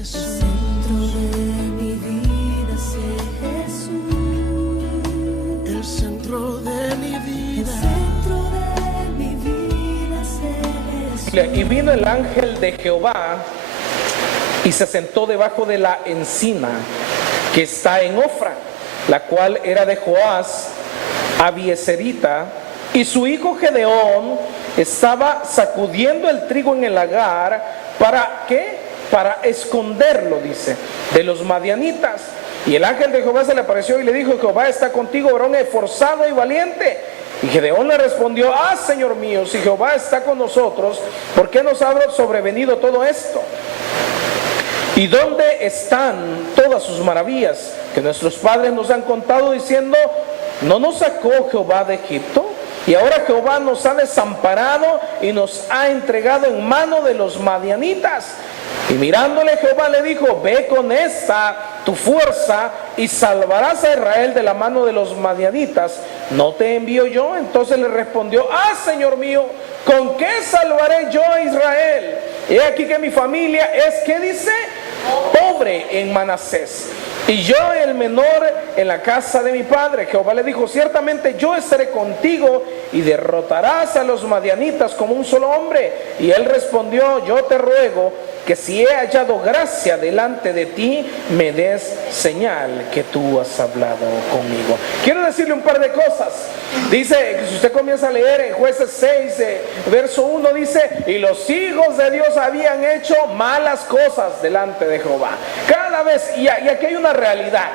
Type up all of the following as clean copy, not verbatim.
Jesús. El centro de mi vida es Jesús. El centro de mi vida. El centro de mi vida es Jesús. Y vino el ángel de Jehová y se sentó debajo de la encina que está en Ofra, la cual era de Joás Abieserita, y su hijo Gedeón estaba sacudiendo el trigo en el lagar. ¿Para qué? Para esconderlo, dice, de los madianitas. Y el ángel de Jehová se le apareció y le dijo: Jehová está contigo, varón esforzado y valiente. Y Gedeón le respondió: Señor mío, si Jehová está con nosotros, ¿por qué nos ha sobrevenido todo esto? ¿Y dónde están todas sus maravillas que nuestros padres nos han contado, diciendo: ¿no nos sacó Jehová de Egipto? Y ahora Jehová nos ha desamparado y nos ha entregado en mano de los madianitas. Y mirándole Jehová le dijo: ve con esta tu fuerza y salvarás a Israel de la mano de los madianitas. ¿No te envío yo? Entonces le respondió: Señor mío, ¿con qué salvaré yo a Israel? He aquí que mi familia es, ¿qué dice? Pobre en Manasés, y yo el menor en la casa de mi padre. Jehová le dijo: ciertamente yo estaré contigo y derrotarás a los madianitas como un solo hombre. Y él respondió: yo te ruego que si he hallado gracia delante de ti, me des señal que tú has hablado conmigo. Quiero decirle un par de cosas. Dice que si usted comienza a leer en Jueces 6, verso 1, dice: y los hijos de Dios habían hecho malas cosas delante de Jehová. Cada vez, y aquí hay una realidad: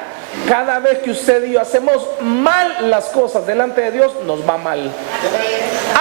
cada vez que usted y yo hacemos mal las cosas delante de Dios, nos va mal.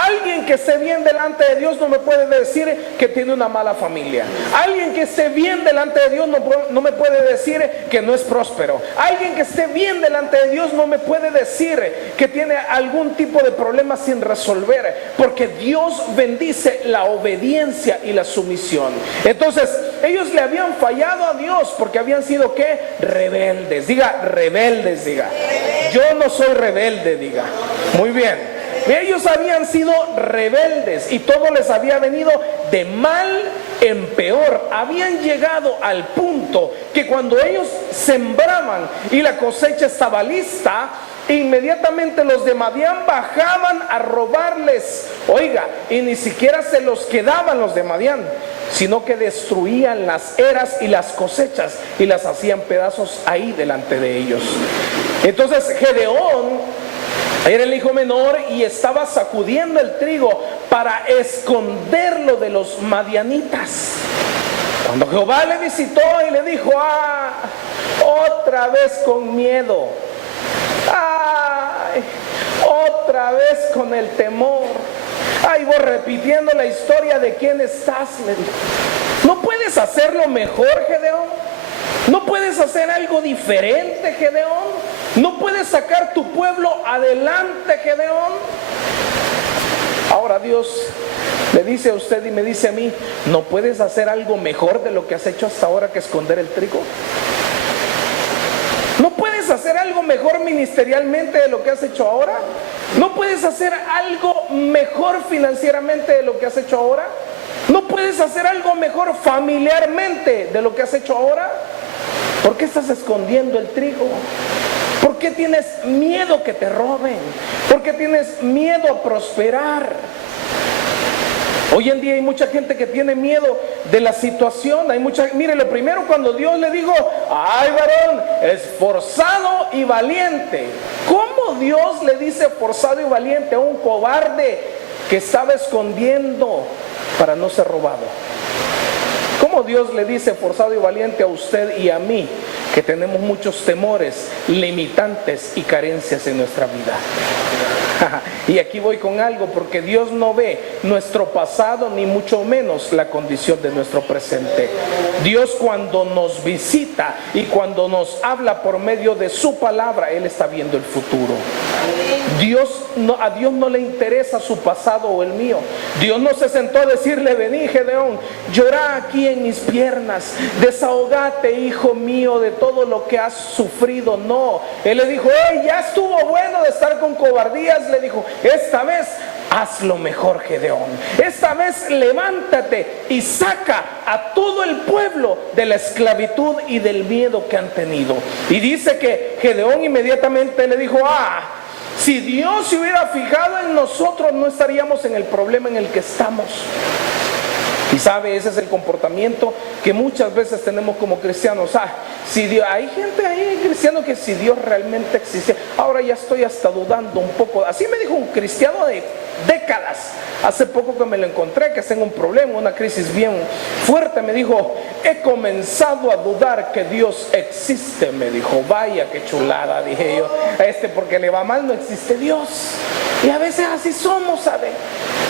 Alguien que esté bien delante de Dios no me puede decir que tiene una mala familia. Alguien que esté bien delante de Dios no me puede decir que no es próspero. Alguien que esté bien delante de Dios no me puede decir que tiene algún tipo de problema sin resolver, porque Dios bendice la obediencia y la sumisión. Entonces ellos le habían fallado a Dios porque habían sido, ¿qué? Rebeldes. Diga rebeldes, diga. Yo no soy rebelde, diga. Muy bien. Ellos habían sido rebeldes y todo les había venido de mal en peor. Habían llegado al punto que cuando ellos sembraban y la cosecha estaba lista, inmediatamente los de Madián bajaban a robarles. Oiga, y ni siquiera se los quedaban los de Madián, sino que destruían las eras y las cosechas y las hacían pedazos ahí delante de ellos. Entonces Gedeón era el hijo menor y estaba sacudiendo el trigo para esconderlo de los madianitas. Cuando Jehová le visitó y le dijo: otra vez con miedo, otra vez con el temor, vos repitiendo la historia de quién estás, le dijo. ¿No puedes hacerlo mejor, Gedeón? ¿No puedes hacer algo diferente, Gedeón? ¿No puedes sacar tu pueblo adelante, Gedeón? Ahora Dios le dice a usted y me dice a mí: ¿no puedes hacer algo mejor de lo que has hecho hasta ahora que esconder el trigo? ¿No puedes hacer algo mejor ministerialmente de lo que has hecho ahora? ¿No puedes hacer algo mejor financieramente de lo que has hecho ahora? ¿No puedes hacer algo mejor familiarmente de lo que has hecho ahora? ¿Por qué estás escondiendo el trigo? ¿Por qué tienes miedo que te roben? ¿Por qué tienes miedo a prosperar? Hoy en día hay mucha gente que tiene miedo de la situación. Mire, lo primero, cuando Dios le dijo: varón esforzado y valiente. ¿Cómo Dios le dice esforzado y valiente a un cobarde que estaba escondiendo para no ser robado? ¿Cómo Dios le dice esforzado y valiente a usted y a mí, que tenemos muchos temores, limitantes y carencias en nuestra vida? Y aquí voy con algo, porque Dios no ve nuestro pasado ni mucho menos la condición de nuestro presente. Dios, cuando nos visita y cuando nos habla por medio de su palabra, Él está viendo el futuro. A Dios no le interesa su pasado o el mío. Dios no se sentó a decirle: vení, Gedeón, llorá aquí en mis piernas, desahogate, hijo mío, de todo lo que has sufrido. No, Él le dijo: ya estuvo bueno de estar con cobardías. Le dijo: esta vez hazlo mejor, Gedeón. Esta vez levántate y saca a todo el pueblo de la esclavitud y del miedo que han tenido. Y dice que Gedeón inmediatamente le dijo: si Dios se hubiera fijado en nosotros, no estaríamos en el problema en el que estamos. Y sabe, ese es el comportamiento que muchas veces tenemos como cristianos. Si Dios, hay gente ahí cristiano que si Dios realmente existe, ahora ya estoy hasta dudando un poco. Así me dijo un cristiano de décadas, hace poco que me lo encontré, que está en un problema, una crisis bien fuerte. Me dijo: he comenzado a dudar que Dios existe. Me dijo: vaya qué chulada, dije yo, porque le va mal, no existe Dios. Y a veces así somos, ¿sabe?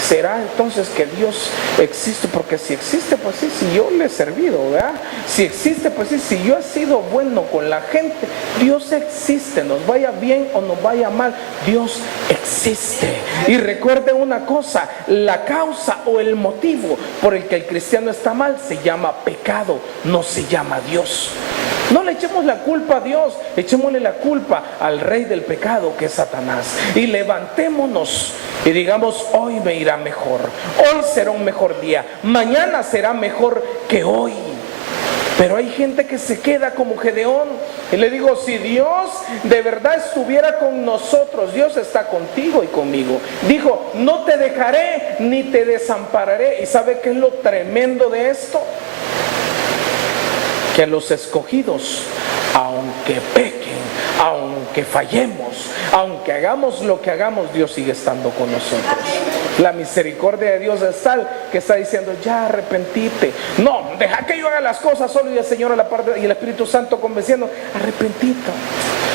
¿Será entonces que Dios existe? Porque si existe, pues sí, si yo le he servido, ¿verdad? Si existe, pues sí, si yo he sido bueno con la gente, Dios existe. Nos vaya bien o nos vaya mal, Dios existe. Y recuerde una cosa: la causa o el motivo por el que el cristiano está mal se llama pecado, no se llama Dios. No le echemos la culpa a Dios, echémosle la culpa al rey del pecado, que es Satanás. Y levantémonos y digamos: hoy me irá mejor, hoy será un mejor día, mañana será mejor que hoy. Pero hay gente que se queda como Gedeón. Y le digo: si Dios de verdad estuviera con nosotros, Dios está contigo y conmigo. Dijo: no te dejaré ni te desampararé. ¿Y sabe qué es lo tremendo de esto? Que a los escogidos, aunque pequen, aunque fallemos, aunque hagamos lo que hagamos, Dios sigue estando con nosotros. La misericordia de Dios es tal que está diciendo: ya arrepentite. No, deja que yo haga las cosas solo, y el Señor a la parte y el Espíritu Santo convenciendo: arrepentito.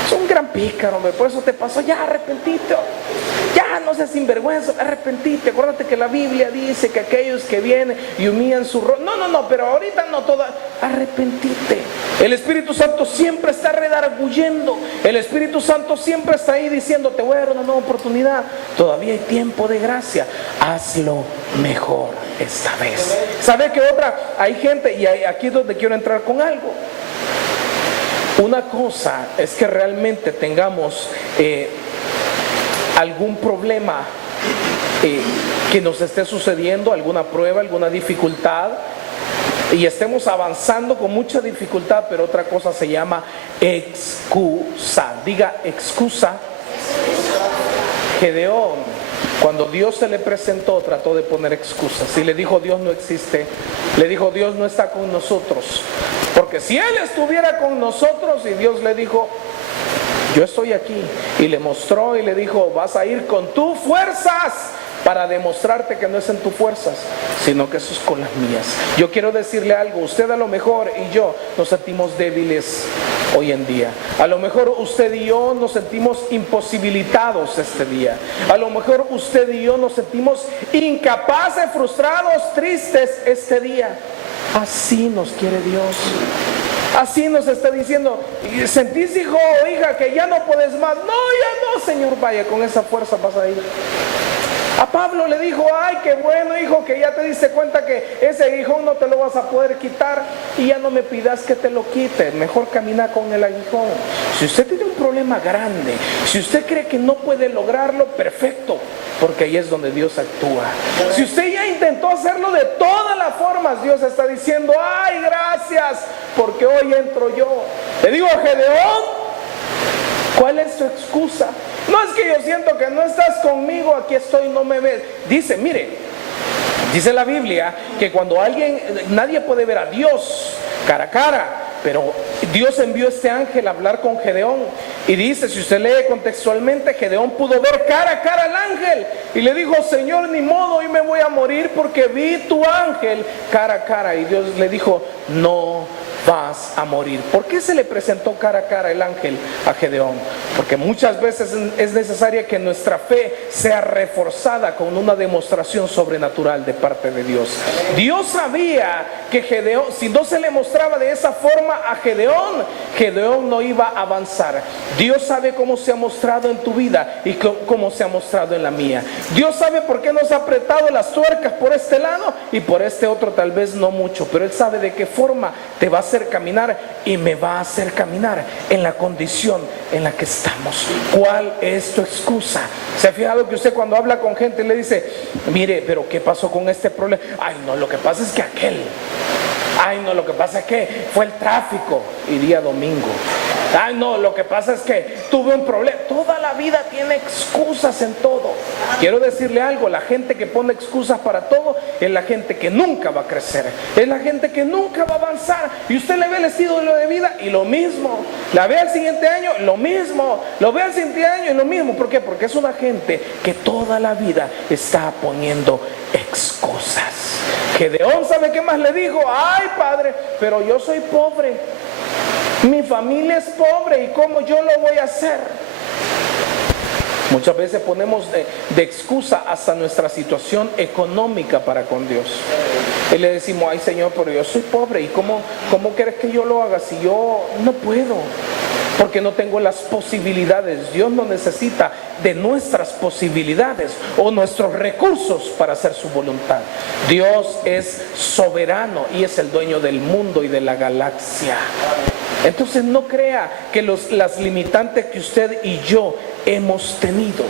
Es un gran pícaro, hombre, por eso te pasó. Ya arrepentito. Ya no seas sinvergüenza, arrepentite. Acuérdate que la Biblia dice que aquellos que vienen y humillan su rostro. No, pero ahorita no toda. Arrepentite. El Espíritu Santo siempre está redarguyendo. El Espíritu Santo siempre está ahí diciendo: te voy a dar una nueva oportunidad. Todavía hay tiempo de gracia. Hazlo mejor esta vez. ¿Sabe qué otra? Hay gente, y aquí es donde quiero entrar con algo. Una cosa es que realmente tengamos algún problema que nos esté sucediendo, alguna prueba, alguna dificultad, y estemos avanzando con mucha dificultad. Pero otra cosa se llama excusa. Diga: excusa. Gedeón, cuando Dios se le presentó, trató de poner excusas y le dijo: Dios no existe. Le dijo: Dios no está con nosotros. Porque si Él estuviera con nosotros, y Dios le dijo: yo estoy aquí. Y le mostró y le dijo: vas a ir con tus fuerzas, para demostrarte que no es en tus fuerzas, sino que eso es con las mías. Yo quiero decirle algo: usted a lo mejor y yo nos sentimos débiles hoy en día. A lo mejor usted y yo nos sentimos imposibilitados este día. A lo mejor usted y yo nos sentimos incapaces, frustrados, tristes este día. Así nos quiere Dios. Así nos está diciendo: ¿sentís, hijo o hija, que ya no puedes más? No, ya no, Señor. Vaya, con esa fuerza vas a ir. A Pablo le dijo: ay, qué bueno, hijo, que ya te diste cuenta que ese aguijón no te lo vas a poder quitar, y ya no me pidas que te lo quite. Mejor camina con el aguijón. Si usted tiene un problema grande, si usted cree que no puede lograrlo, perfecto, porque ahí es donde Dios actúa. Si usted ya intentó hacerlo de todas las formas, Dios está diciendo: ay, gracias, porque hoy entro yo. Le digo a Gedeón: ¿cuál es tu excusa? No es que yo siento que no estás conmigo, aquí estoy, no me ves. Dice, mire, dice la Biblia que cuando nadie puede ver a Dios cara a cara, pero Dios envió este ángel a hablar con Gedeón. Y dice, si usted lee contextualmente, Gedeón pudo ver cara a cara al ángel y le dijo: Señor, ni modo, hoy me voy a morir porque vi tu ángel cara a cara. Y Dios le dijo: no vas a morir. ¿Por qué se le presentó cara a cara el ángel a Gedeón? Porque muchas veces es necesaria que nuestra fe sea reforzada con una demostración sobrenatural de parte de Dios. Dios sabía que Gedeón, si no se le mostraba de esa forma a Gedeón, Gedeón no iba a avanzar. Dios sabe cómo se ha mostrado en tu vida y cómo se ha mostrado en la mía. Dios sabe por qué nos ha apretado las tuercas por este lado y por este otro tal vez no mucho, pero Él sabe de qué forma te vas hacer caminar y me va a hacer caminar en la condición en la que estamos. ¿Cuál es tu excusa? ¿Se ha fijado que usted cuando habla con gente le dice, mire, pero ¿qué pasó con este problema? Ay, no, lo que pasa es que aquel. Ay, no, lo que pasa es que fue el tráfico y día domingo. Ay, no, lo que pasa es que tuve un problema. Toda la vida tiene excusas en todo. Quiero decirle algo, la gente que pone excusas para todo es la gente que nunca va a crecer, es la gente que nunca va a avanzar. Y usted le ve el estilo de vida y lo mismo, la ve al siguiente año, lo mismo, lo ve al siguiente año y lo mismo. ¿Por qué? Porque es una gente que toda la vida está poniendo excusas. Gedeón, ¿sabe qué más le dijo? Ay, padre, pero yo soy pobre, mi familia es pobre, ¿y cómo yo lo voy a hacer? Muchas veces ponemos de excusa hasta nuestra situación económica para con Dios. Y le decimos, ay Señor, pero yo soy pobre, ¿y cómo quieres que yo lo haga si yo no puedo? Porque no tengo las posibilidades. Dios no necesita de nuestras posibilidades o nuestros recursos para hacer su voluntad. Dios es soberano y es el dueño del mundo y de la galaxia. Entonces no crea que las limitantes que usted y yo hemos tenido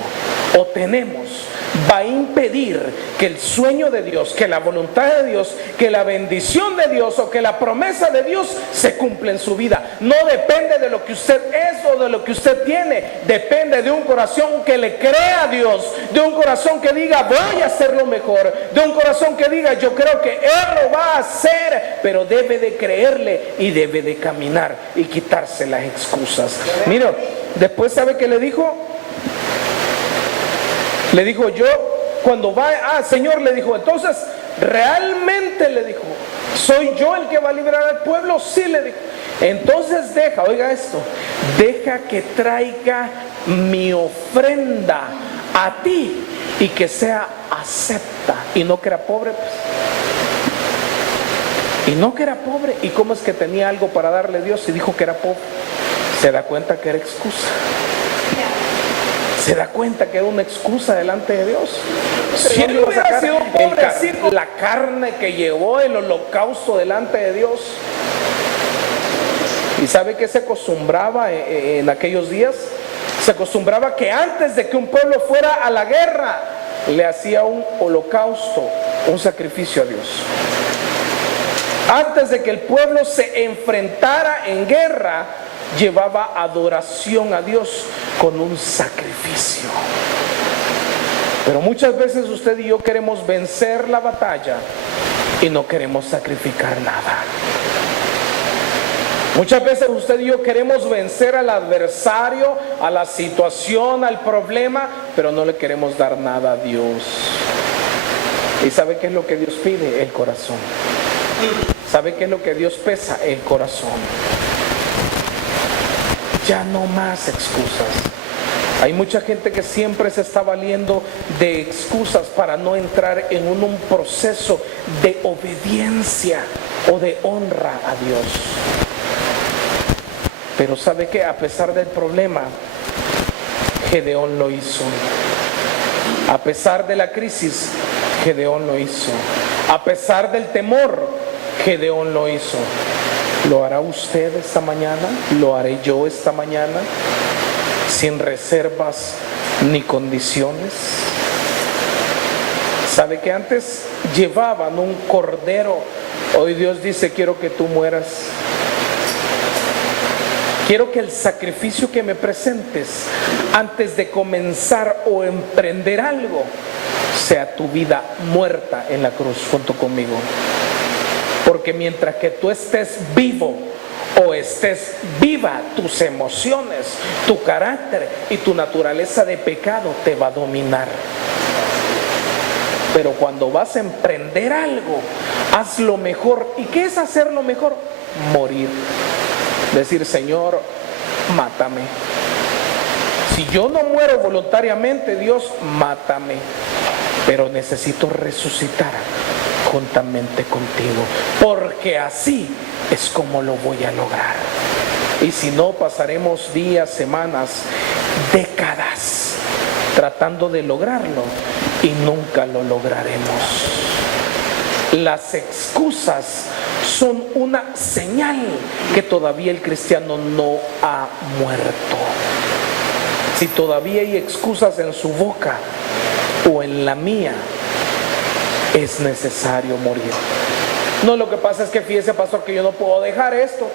o tenemos va a impedir que el sueño de Dios, que la voluntad de Dios, que la bendición de Dios o que la promesa de Dios se cumpla en su vida. No depende de lo que usted es o de lo que usted tiene, depende de un corazón que le crea a Dios, de un corazón que diga voy a hacerlo mejor, de un corazón que diga yo creo que Él lo va a hacer, pero debe de creerle y debe de caminar y quitarse las excusas. Mira, después ¿sabe qué le dijo? Le dijo yo, cuando va, Señor, le dijo, entonces, realmente le dijo, ¿soy yo el que va a liberar al pueblo? Sí, le dijo. Entonces deja, oiga esto, deja que traiga mi ofrenda a ti y que sea acepta. Y no que era pobre, pues. Y no que era pobre. ¿Y cómo es que tenía algo para darle a Dios y dijo que era pobre? Se da cuenta que era excusa. Se da cuenta que era una excusa delante de Dios. Si él hubiera sido pobrecito, la carne que llevó el holocausto delante de Dios. ¿Y sabe qué se acostumbraba en aquellos días? Se acostumbraba que antes de que un pueblo fuera a la guerra, le hacía un holocausto, un sacrificio a Dios. Antes de que el pueblo se enfrentara en guerra, llevaba adoración a Dios con un sacrificio. Pero muchas veces usted y yo queremos vencer la batalla y no queremos sacrificar nada. Muchas veces usted y yo queremos vencer al adversario, a la situación, al problema, pero no le queremos dar nada a Dios. ¿Y sabe qué es lo que Dios pide? El corazón. ¿Sabe qué es lo que Dios pesa? El corazón. Ya no más excusas. Hay mucha gente que siempre se está valiendo de excusas para no entrar en un proceso de obediencia o de honra a Dios. Pero ¿sabe qué? A pesar del problema, Gedeón lo hizo. A pesar de la crisis, Gedeón lo hizo. A pesar del temor, Gedeón lo hizo. ¿Lo hará usted esta mañana? ¿Lo haré yo esta mañana? Sin reservas ni condiciones. ¿Sabe que antes llevaban un cordero? Hoy Dios dice, quiero que tú mueras. Quiero que el sacrificio que me presentes antes de comenzar o emprender algo sea tu vida muerta en la cruz junto conmigo. Porque mientras que tú estés vivo o estés viva, tus emociones, tu carácter y tu naturaleza de pecado te va a dominar. Pero cuando vas a emprender algo, haz lo mejor. ¿Y qué es hacer lo mejor? Morir. Decir, Señor, mátame. Si yo no muero voluntariamente, Dios, mátame. Pero necesito resucitar juntamente contigo, porque así es como lo voy a lograr. Y si no, pasaremos días, semanas, décadas tratando de lograrlo y nunca lo lograremos. Las excusas son una señal que todavía el cristiano no ha muerto. Si todavía hay excusas en su boca o en la mía, es necesario morir. No, lo que pasa es que fíjese, pastor, que yo no puedo dejar esto.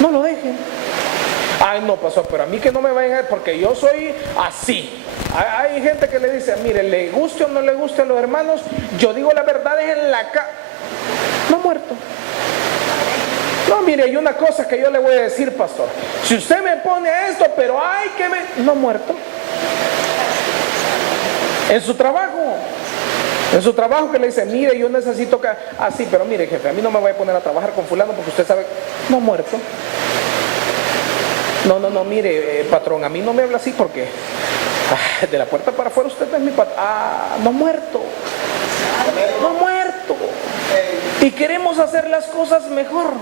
No lo dejen. Ay, no, pastor, pero a mí que no me vayan a dejar porque yo soy así. Hay gente que le dice, mire, le guste o no le guste a los hermanos, yo digo la verdad es en la cara. No muerto. No, mire, hay una cosa que yo le voy a decir, pastor. Si usted me pone esto, pero hay que me... No muerto. En su trabajo que le dice, mire, yo necesito que... Ah, sí, pero mire, jefe, a mí no me voy a poner a trabajar con fulano porque usted sabe... No muerto. No, mire, patrón, a mí no me habla así porque... de la puerta para afuera usted es mi patrón. No muerto. No muerto. Y queremos hacer las cosas mejor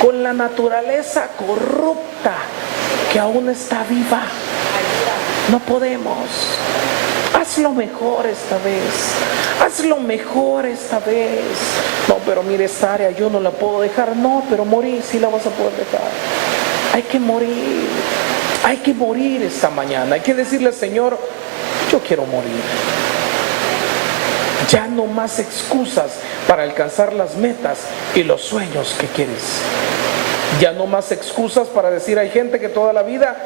con la naturaleza corrupta que aún está viva. No podemos. Hazlo mejor esta vez. Hazlo mejor esta vez. No, pero mire, esta área yo no la puedo dejar. No, pero morir sí la vas a poder dejar. Hay que morir. Hay que morir esta mañana. Hay que decirle, Señor, yo quiero morir. Ya no más excusas para alcanzar las metas y los sueños que quieres. Ya no más excusas para decir, hay gente que toda la vida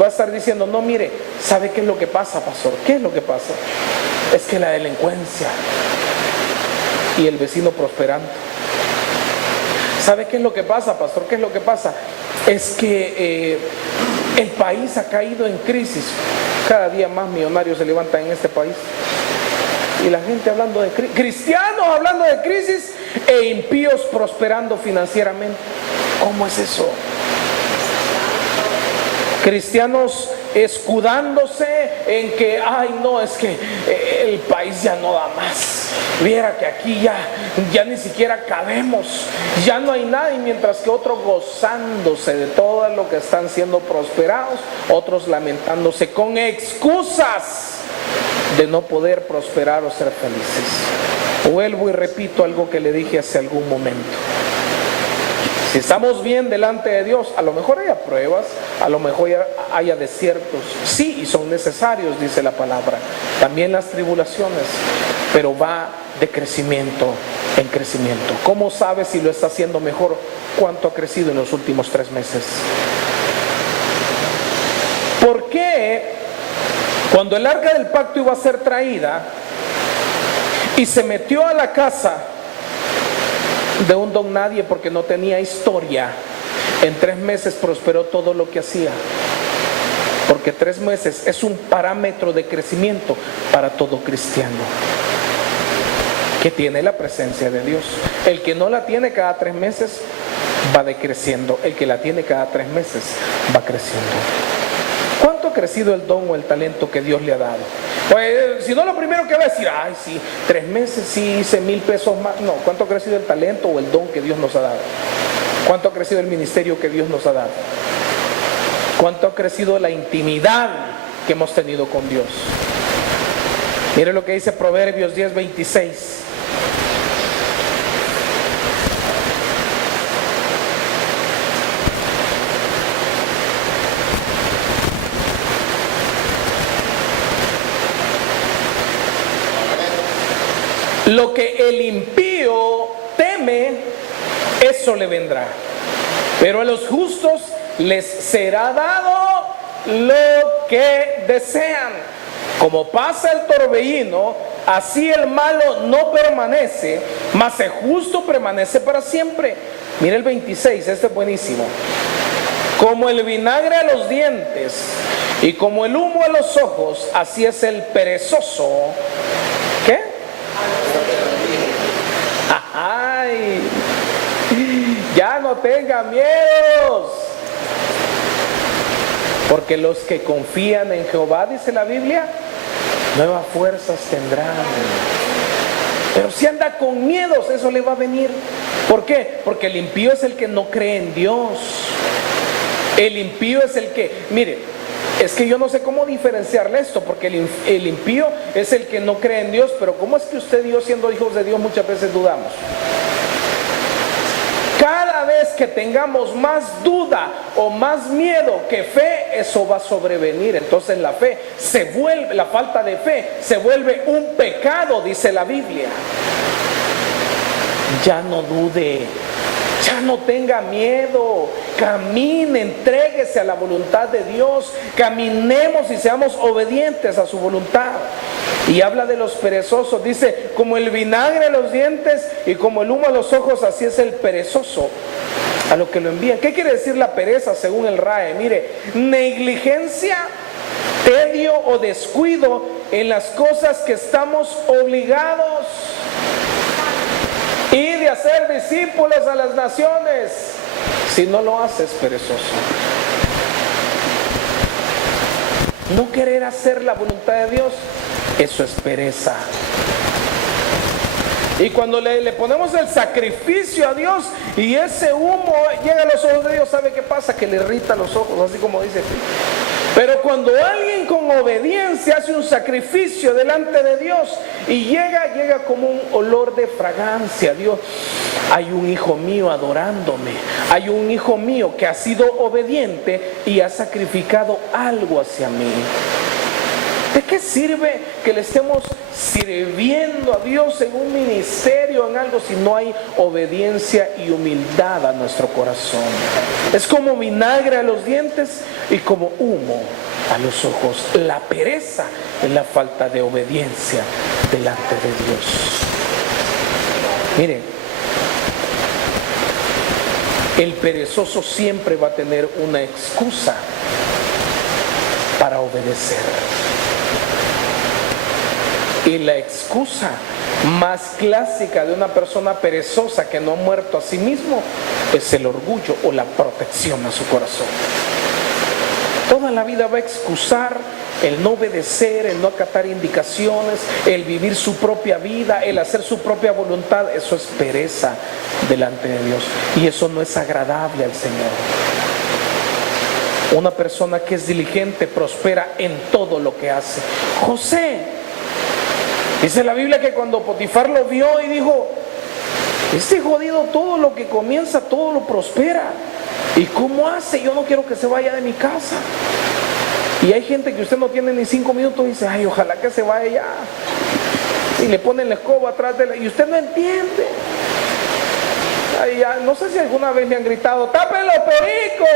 va a estar diciendo, no, mire, ¿sabe qué es lo que pasa, pastor? ¿Qué es lo que pasa? Es que la delincuencia y el vecino prosperando. ¿Sabe qué es lo que pasa, pastor? ¿Qué es lo que pasa? Es que el país ha caído en crisis. Cada día más millonarios se levantan en este país. Y la gente hablando de crisis, cristianos hablando de crisis e impíos prosperando financieramente. ¿Cómo es eso? Cristianos escudándose en que, ay no, es que el país ya no da más. Viera que aquí ya ni siquiera cabemos, ya no hay nada, y mientras que otros gozándose de todo lo que están siendo prosperados, otros lamentándose con excusas de no poder prosperar o ser felices. Vuelvo y repito algo que le dije hace algún momento. Si estamos bien delante de Dios, a lo mejor haya pruebas, a lo mejor haya desiertos, sí, y son necesarios, dice la palabra, también las tribulaciones, pero va de crecimiento en crecimiento. ¿Cómo sabe si lo está haciendo mejor? ¿Cuánto ha crecido en los últimos 3 meses? ¿Por qué cuando el arca del pacto iba a ser traída y se metió a la casa de un don nadie porque no tenía historia, en 3 meses prosperó todo lo que hacía? Porque 3 meses es un parámetro de crecimiento para todo cristiano que tiene la presencia de Dios. El que no la tiene cada 3 meses va decreciendo. El que la tiene cada 3 meses va creciendo. ¿Cuánto ha crecido el don o el talento que Dios le ha dado? Pues si no, lo primero que va a decir, ay sí, 3 meses sí hice 1,000 pesos más. No, ¿cuánto ha crecido el talento o el don que Dios nos ha dado? ¿Cuánto ha crecido el ministerio que Dios nos ha dado? ¿Cuánto ha crecido la intimidad que hemos tenido con Dios? Mire lo que dice Proverbios 10:26. Lo que el impío teme, eso le vendrá. Pero a los justos les será dado lo que desean. Como pasa el torbellino, así el malo no permanece, mas el justo permanece para siempre. Mira el 26, este es buenísimo. Como el vinagre a los dientes y como el humo a los ojos, así es el perezoso. ¿Qué? ¡Ay! Ya no tengan miedos. Porque los que confían en Jehová, dice la Biblia, nuevas fuerzas tendrán. Pero si anda con miedos, eso le va a venir. ¿Por qué? Porque el impío es el que no cree en Dios. El impío es el que, mire, es que yo no sé cómo diferenciarle esto, porque el impío es el que no cree en Dios, pero ¿cómo es que usted y yo, siendo hijos de Dios, muchas veces dudamos? que tengamos más duda o más miedo que fe, eso va a sobrevenir. Entonces la falta de fe se vuelve un pecado, dice la Biblia. Ya no dude, ya no tenga miedo, camine, entréguese a la voluntad de Dios, caminemos y seamos obedientes a su voluntad. Y habla de los perezosos, dice, como el vinagre a los dientes y como el humo a los ojos, así es el perezoso a lo que lo envían. ¿Qué quiere decir la pereza según el RAE? Mire, negligencia, tedio o descuido en las cosas que estamos obligados. Y de hacer discípulos a las naciones. Si no lo haces, perezoso. No querer hacer la voluntad de Dios, eso es pereza. Y cuando le ponemos el sacrificio a Dios y ese humo llega a los ojos de Dios, ¿sabe qué pasa? Que le irrita los ojos, así como dice aquí. Pero cuando alguien con obediencia hace un sacrificio delante de Dios y llega como un olor de fragancia a Dios. Hay un hijo mío adorándome, hay un hijo mío que ha sido obediente y ha sacrificado algo hacia mí. ¿De qué sirve que le estemos sirviendo a Dios en un ministerio, en algo, si no hay obediencia y humildad a nuestro corazón? Es como vinagre a los dientes y como humo a los ojos. La pereza es la falta de obediencia delante de Dios. Miren, el perezoso siempre va a tener una excusa para obedecer. Y la excusa más clásica de una persona perezosa que no ha muerto a sí mismo es el orgullo o la protección a su corazón. Toda la vida va a excusar el no obedecer, el no acatar indicaciones, el vivir su propia vida, el hacer su propia voluntad. Eso es pereza delante de Dios y eso no es agradable al Señor. Una persona que es diligente prospera en todo lo que hace. José, dice la Biblia que cuando Potifar lo vio y dijo, este jodido todo lo que comienza, todo lo prospera. ¿Y cómo hace? Yo no quiero que se vaya de mi casa. Y hay gente que usted no tiene ni 5 minutos y dice, ay, ojalá que se vaya ya. Y le ponen la escoba atrás de la... Y usted no entiende. Ay, ya, no sé si alguna vez le han gritado, ¡tapen los pericos!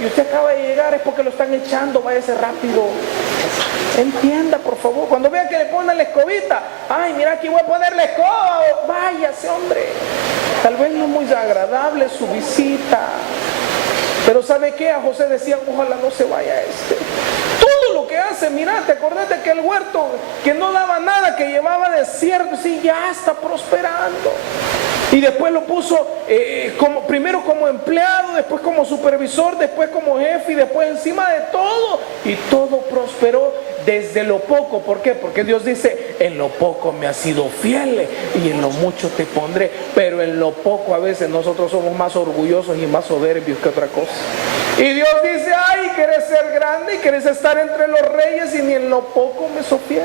Y usted acaba de llegar, es porque lo están echando, váyase rápido. Entienda, por favor. Cuando vea que le ponen la escobita, ay, mira, aquí voy a poner la escoba. Váyase, hombre. Tal vez no es muy agradable su visita. Pero ¿sabe qué? A José decían, ojalá no se vaya este. Todo lo que hace, mira, te acordás de que el huerto que no daba nada, que llevaba desierto, sí, ya está prosperando. Y después lo puso primero como empleado, después como supervisor, después como jefe y después encima de todo. Y todo prosperó desde lo poco. ¿Por qué? Porque Dios dice, en lo poco me has sido fiel y en lo mucho te pondré. Pero en lo poco a veces nosotros somos más orgullosos y más soberbios que otra cosa. Y Dios dice, ay, quieres ser grande y quieres estar entre los reyes y ni en lo poco me sos fiel.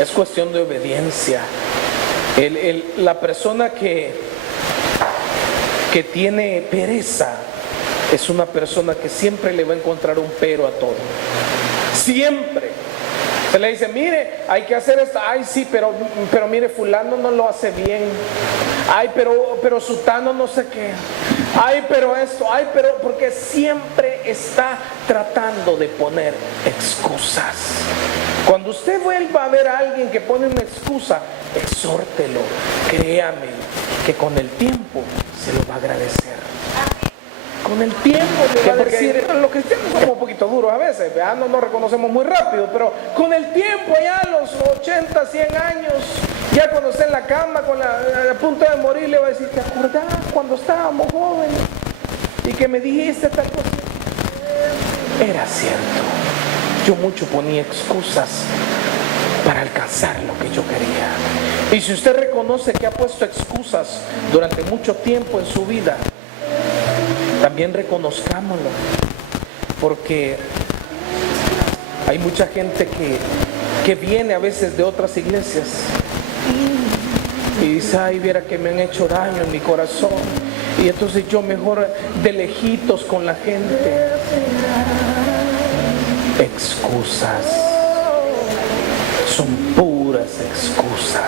Es cuestión de obediencia. La persona que tiene pereza es una persona que siempre le va a encontrar un pero a todo. Siempre. Se le dice, mire, hay que hacer esto. Ay, sí, pero mire, fulano no lo hace bien. Ay, pero sutano no sé qué. Ay, pero esto. Ay, pero... Porque siempre está tratando de poner excusas. Cuando usted vuelva a ver a alguien que pone una excusa, exhórtelo. Créame que con el tiempo se lo va a agradecer. Con el tiempo le va a decir, los cristianos somos un poquito duros a veces, no nos reconocemos muy rápido, pero con el tiempo, ya a los 80, 100 años, ya cuando esté en la cama a punto de morir, le va a decir, ¿te acordás cuando estábamos jóvenes y que me dijiste tal cosa? Era cierto, yo mucho ponía excusas para alcanzar lo que yo quería. Y si usted reconoce que ha puesto excusas durante mucho tiempo en su vida, también reconozcámoslo, porque hay mucha gente que viene a veces de otras iglesias y dice, ay, viera que me han hecho daño en mi corazón, y entonces yo mejor de lejitos con la gente. Excusas, son puras excusas.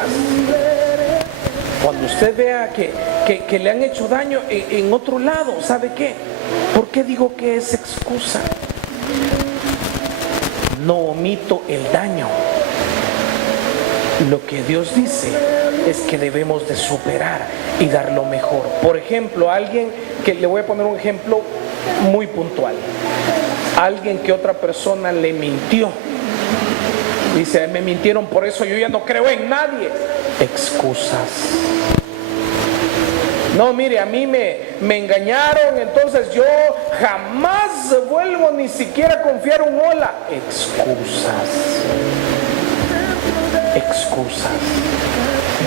Cuando usted vea que le han hecho daño en otro lado, ¿sabe qué? ¿Por qué digo que es excusa? No omito el daño. Lo que Dios dice es que debemos de superar y dar lo mejor. Por ejemplo, alguien que, le voy a poner un ejemplo muy puntual. Alguien que otra persona le mintió. Dice, me mintieron, por eso yo ya no creo en nadie. Excusas. No, mire, a mí me engañaron, entonces yo jamás vuelvo ni siquiera a confiar un hola. Excusas. Excusas.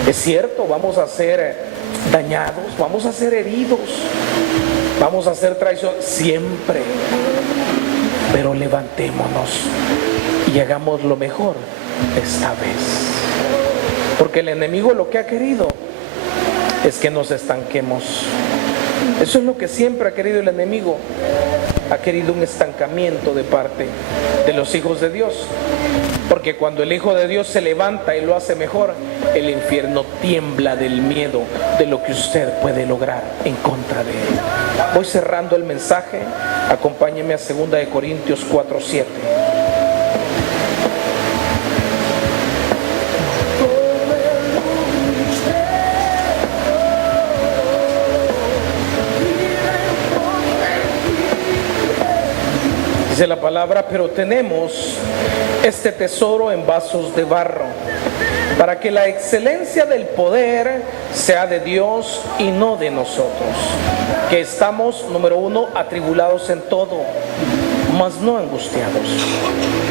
Es cierto, vamos a ser dañados, vamos a ser heridos, vamos a ser traicionados siempre. Pero levantémonos y hagamos lo mejor esta vez. Porque el enemigo lo que ha querido es que nos estanquemos. Eso es lo que siempre ha querido el enemigo. Ha querido un estancamiento de parte de los hijos de Dios. Porque cuando el Hijo de Dios se levanta y lo hace mejor, el infierno tiembla del miedo de lo que usted puede lograr en contra de él. Voy cerrando el mensaje. Acompáñeme a 2 Corintios 4:7. Dice la palabra, pero tenemos este tesoro en vasos de barro, para que la excelencia del poder sea de Dios y no de nosotros, que estamos, número 1, atribulados en todo, mas no angustiados,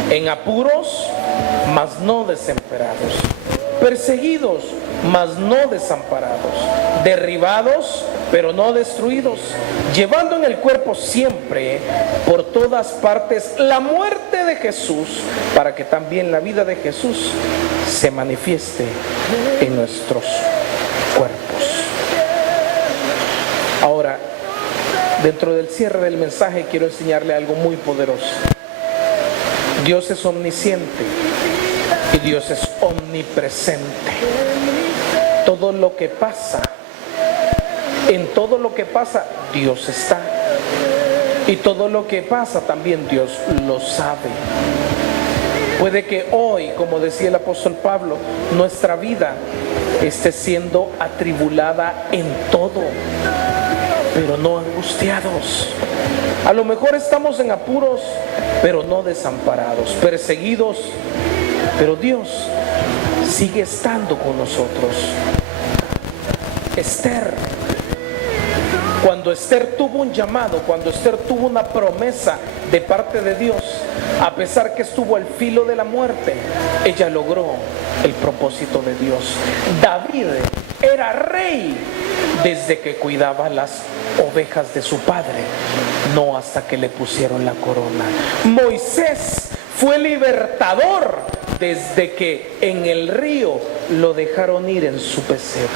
en apuros, mas no desesperados, perseguidos, mas no desamparados, derribados, pero no destruidos, llevando en el cuerpo siempre, por todas partes, la muerte de Jesús, para que también la vida de Jesús se manifieste en nuestros cuerpos. Ahora, dentro del cierre del mensaje, quiero enseñarle algo muy poderoso. Dios es omnisciente y Dios es omnipresente. Todo lo que pasa, en todo lo que pasa, Dios está. Y todo lo que pasa también Dios lo sabe. Puede que hoy, como decía el apóstol Pablo, nuestra vida esté siendo atribulada en todo, pero no angustiados. A lo mejor estamos en apuros, pero no desamparados, perseguidos, pero Dios sigue estando con nosotros. Cuando Esther tuvo un llamado, cuando Esther tuvo una promesa de parte de Dios, a pesar que estuvo al filo de la muerte, ella logró el propósito de Dios. David era rey desde que cuidaba las ovejas de su padre, no hasta que le pusieron la corona. Moisés fue libertador desde que en el río lo dejaron ir en su pesebre.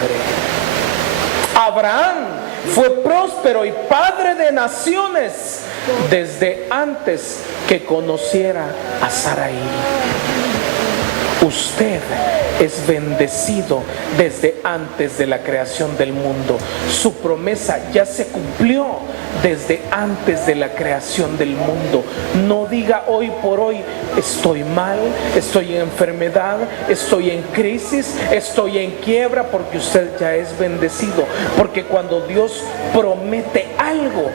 Abraham fue próspero y padre de naciones desde antes que conociera a Sarai. Usted es bendecido desde antes de la creación del mundo. Su promesa ya se cumplió desde antes de la creación del mundo. No diga hoy por hoy, estoy mal, estoy en enfermedad, estoy en crisis, estoy en quiebra, porque usted ya es bendecido. Porque cuando Dios promete algo,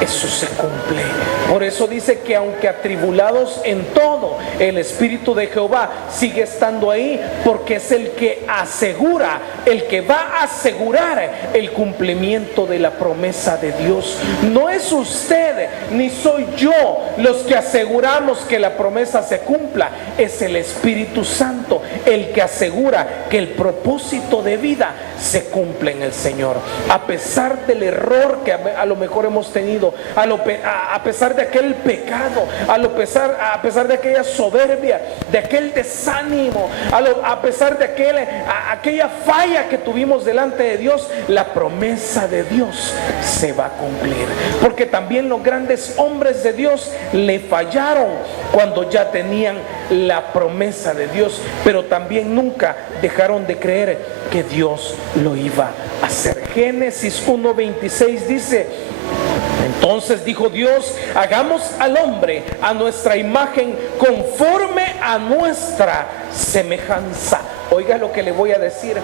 eso se cumple. Por eso dice que aunque atribulados en todo, el Espíritu de Jehová sigue estando ahí, porque es el que asegura, el que va a asegurar el cumplimiento de la promesa de Dios. No es usted ni soy yo los que aseguramos que la promesa se cumpla, es el Espíritu Santo el que asegura que el propósito de vida se cumple en el Señor. A pesar del error que a lo mejor hemos tenido, a pesar de aquel pecado, a pesar de aquella soberbia, de aquel desánimo, desánimo, a pesar de aquella falla que tuvimos delante de Dios, la promesa de Dios se va a cumplir. Porque también los grandes hombres de Dios le fallaron cuando ya tenían la promesa de Dios, pero también nunca dejaron de creer que Dios lo iba a hacer. Génesis 1:26 dice: entonces dijo Dios, hagamos al hombre a nuestra imagen, conforme a nuestra semejanza. Oiga lo que le voy a decir.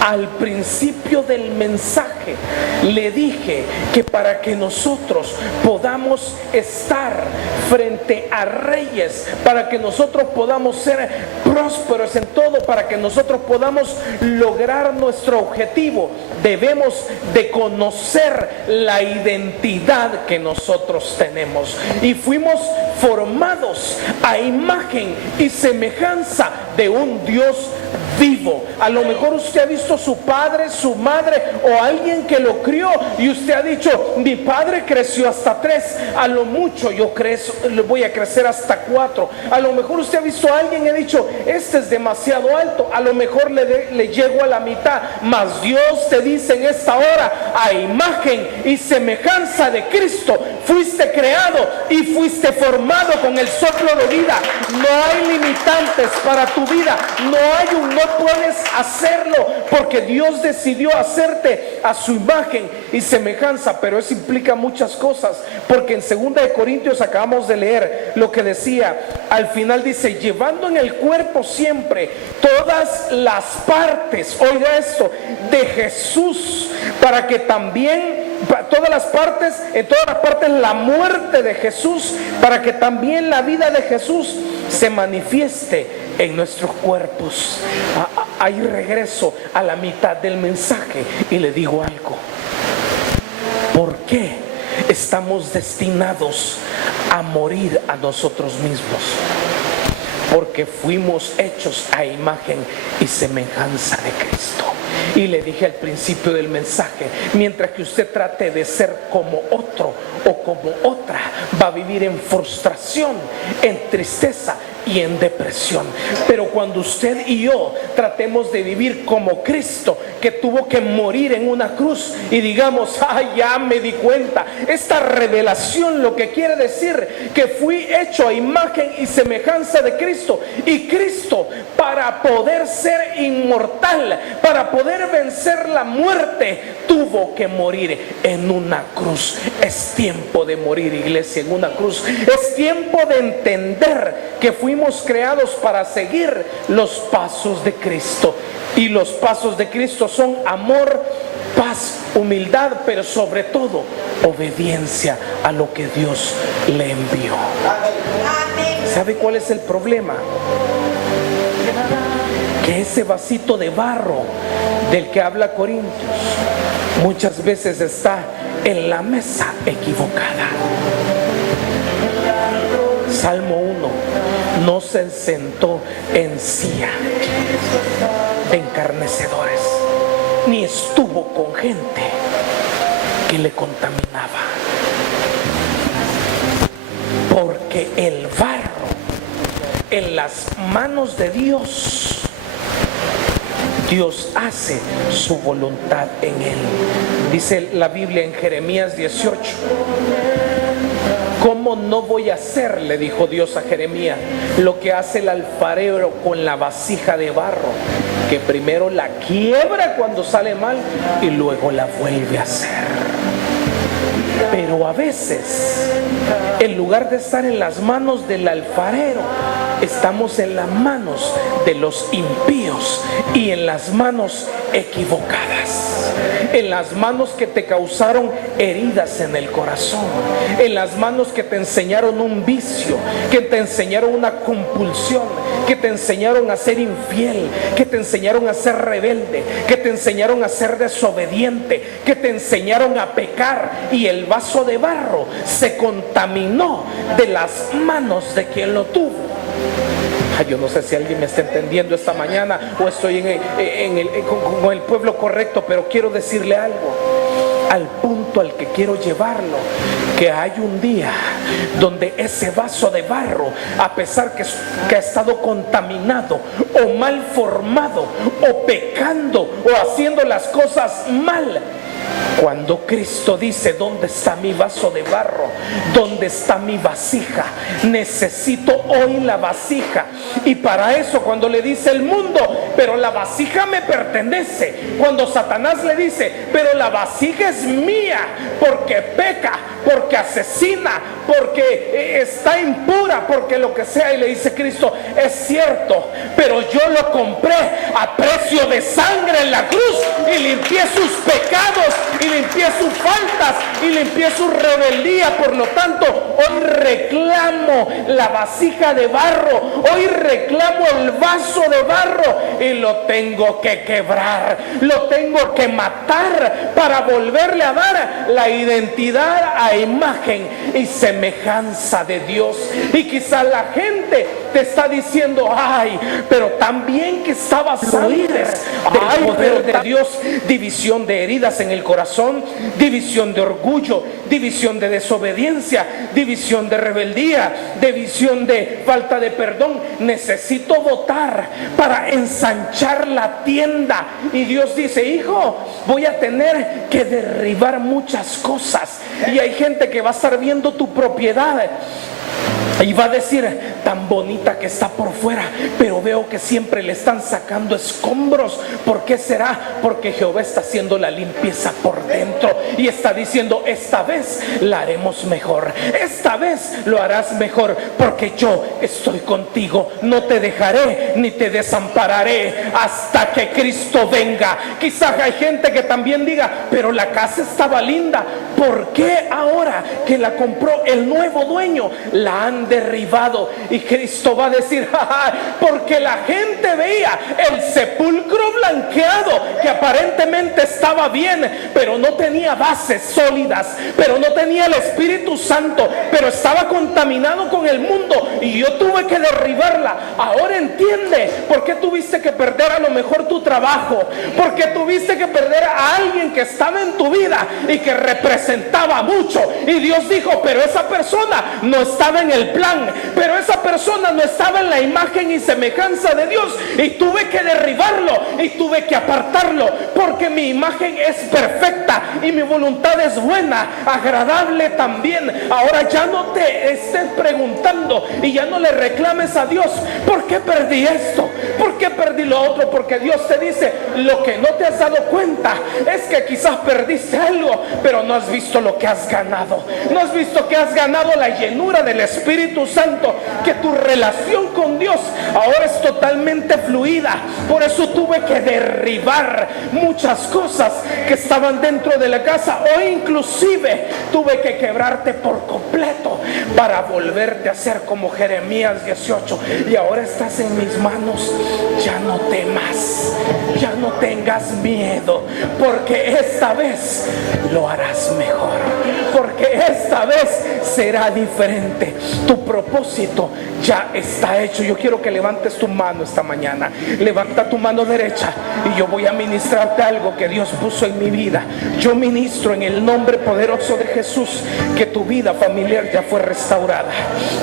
Al principio del mensaje le dije que para que nosotros podamos estar frente a reyes, para que nosotros podamos ser prósperos en todo, para que nosotros podamos lograr nuestro objetivo, debemos de conocer la identidad que nosotros tenemos. Y fuimos formados a imagen y semejanza de un Dios vivo. A lo mejor usted ha visto su padre, su madre o alguien que lo crió y usted ha dicho: mi padre creció hasta 3, a lo mucho yo voy a crecer hasta 4. A lo mejor usted ha visto a alguien y ha dicho: este es demasiado alto, a lo mejor le llego a la mitad. Mas Dios te dice en esta hora: a imagen y semejanza de Cristo fuiste creado y fuiste formado con el soplo de vida. No hay limitantes para tu vida, no puedes hacerlo, porque Dios decidió hacerte a su imagen y semejanza. Pero eso implica muchas cosas, porque en 2 de Corintios acabamos de leer lo que decía al final. Dice: llevando en el cuerpo siempre todas las partes, oiga esto, de Jesús, para que también en todas las partes la muerte de Jesús, para que también la vida de Jesús se manifieste en nuestros cuerpos. Ahí regreso a la mitad del mensaje y le digo algo. ¿Por qué estamos destinados a morir a nosotros mismos? Porque fuimos hechos a imagen y semejanza de Cristo. Y le dije al principio del mensaje: mientras que usted trate de ser como otro o como otra, va a vivir en frustración, en tristeza y en depresión. Pero cuando usted y yo tratemos de vivir como Cristo, que tuvo que morir en una cruz, y digamos: ya me di cuenta, esta revelación lo que quiere decir que fui hecho a imagen y semejanza de Cristo, y Cristo, para poder ser inmortal, para poder vencer la muerte, tuvo que morir en una cruz. Es tiempo de morir, iglesia, en una cruz. Es tiempo de entender que fuimos creados para seguir los pasos de Cristo. Y los pasos de Cristo son amor, paz, humildad, pero sobre todo obediencia a lo que Dios le envió. ¿Sabe cuál es el problema? Que ese vasito de barro del que habla Corintios muchas veces está en la mesa equivocada. Salmo 1: no se sentó en silla de encarnecedores, ni estuvo con gente que le contaminaba. Porque el barro en las manos de Dios, Dios hace su voluntad en él. Dice la Biblia en Jeremías 18: ¿cómo no voy a hacer, le dijo Dios a Jeremías, lo que hace el alfarero con la vasija de barro, que primero la quiebra cuando sale mal y luego la vuelve a hacer? Pero a veces, en lugar de estar en las manos del alfarero, estamos en las manos de los impíos y en las manos equivocadas, en las manos que te causaron heridas en el corazón, en las manos que te enseñaron un vicio, que te enseñaron una compulsión, que te enseñaron a ser infiel, que te enseñaron a ser rebelde, que te enseñaron a ser desobediente, que te enseñaron a pecar, y el vaso de barro se contaminó de las manos de quien lo tuvo. Yo no sé si alguien me está entendiendo esta mañana o estoy con el pueblo correcto, pero quiero decirle algo. al punto al que quiero llevarlo, que hay un día donde ese vaso de barro, a pesar que ha estado contaminado o mal formado o pecando o haciendo las cosas mal, cuando Cristo dice: ¿dónde está mi vaso de barro? ¿Dónde está mi vasija? Necesito hoy la vasija. Y para eso, cuando le dice el mundo: pero la vasija me pertenece. Cuando Satanás le dice: pero la vasija es mía, porque peca, porque asesina, porque está impura, porque lo que sea. Y le dice Cristo: es cierto, pero yo lo compré a precio de sangre en la cruz y limpié sus pecados, y limpié sus faltas, y limpié su rebeldía. Por lo tanto, hoy reclamo la vasija de barro, hoy reclamo el vaso de barro, y lo tengo que quebrar, lo tengo que matar para volverle a dar la identidad a imagen y semejanza de Dios. Y quizá la gente te está diciendo: ay, pero también que estabas antes del poder de Dios. División de heridas en el corazón, división de orgullo, división de desobediencia, división de rebeldía, división de falta de perdón. Necesito votar para ensanchar la tienda. Y Dios dice: hijo, voy a tener que derribar muchas cosas. Y hay gente que va a estar viendo tu propiedad y va a decir: tan bonita que está por fuera, pero veo que siempre le están sacando escombros. ¿Por qué será? Porque Jehová está haciendo la limpieza por dentro y está diciendo: esta vez la haremos mejor, esta vez lo harás mejor, porque yo estoy contigo, no te dejaré ni te desampararé hasta que Cristo venga. Quizás hay gente que también diga: pero la casa estaba linda, ¿por qué ahora que la compró el nuevo dueño la han derribado? Y Cristo va a decir: porque la gente veía el sepulcro blanqueado, que aparentemente estaba bien, pero no tenía bases sólidas, pero no tenía el Espíritu Santo, pero estaba contaminado con el mundo, y yo tuve que derribarla. Ahora entiende por qué tuviste que perder a lo mejor tu trabajo, porque tuviste que perder a alguien que estaba en tu vida y que representaba mucho. Y Dios dijo: pero esa persona no estaba en el plan, pero esa persona no estaba en la imagen y semejanza de Dios, y tuve que derribarlo y tuve que apartarlo, porque mi imagen es perfecta y mi voluntad es buena, agradable también. Ahora ya no te estés preguntando y ya no le reclames a Dios: ¿por qué perdí esto? ¿Por qué perdí lo otro? Porque Dios te dice: lo que no te has dado cuenta es que quizás perdiste algo, pero no has visto lo que has ganado. No has visto que has ganado la llenura del Espíritu Santo, que tu relación con Dios ahora es totalmente fluida. Por eso tuve que derribar muchas cosas que estaban dentro de la casa, o inclusive tuve que quebrarte por completo para volverte a ser como Jeremías 18. Y ahora estás en mis manos, ya no temas, ya no tengas miedo, porque esta vez lo harás mejor, porque esta vez será diferente. Tu propósito ya está hecho. Yo quiero que levantes tu mano esta mañana. Levanta tu mano derecha y yo voy a ministrarte algo que Dios puso en mi vida. Yo ministro en el nombre poderoso de Jesús que tu vida familiar ya fue restaurada.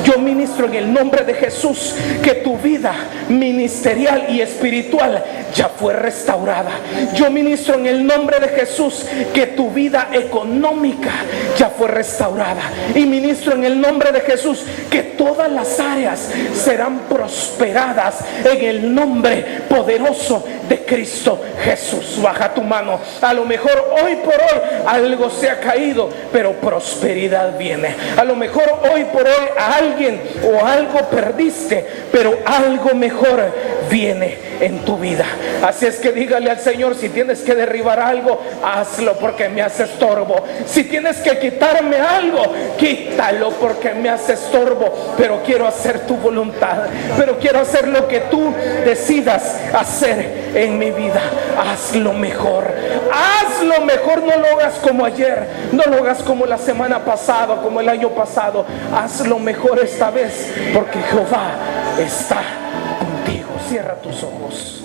Yo ministro en el nombre de Jesús que tu vida ministerial y espiritual ya fue restaurada. Yo ministro en el nombre de Jesús que tu vida económica ya fue restaurada. Y ministro en el nombre de Jesús que todas las áreas serán prosperadas en el nombre poderoso de Cristo Jesús. Baja tu mano. A lo mejor hoy por hoy algo se ha caído, pero prosperidad viene. A lo mejor hoy por hoy a alguien o algo perdiste, pero algo mejor viene en tu vida. Así es que dígale al Señor: si tienes que derribar algo, hazlo, porque me hace estorbo. Si tienes que quitarme algo, quítalo, porque me hace estorbo. Pero quiero hacer tu voluntad, pero quiero hacer lo que tú decidas hacer en mi vida. Hazlo mejor, hazlo mejor. No lo hagas como ayer, no lo hagas como la semana pasada, como el año pasado. Hazlo mejor esta vez, porque Jehová está contigo. Cierra tus ojos.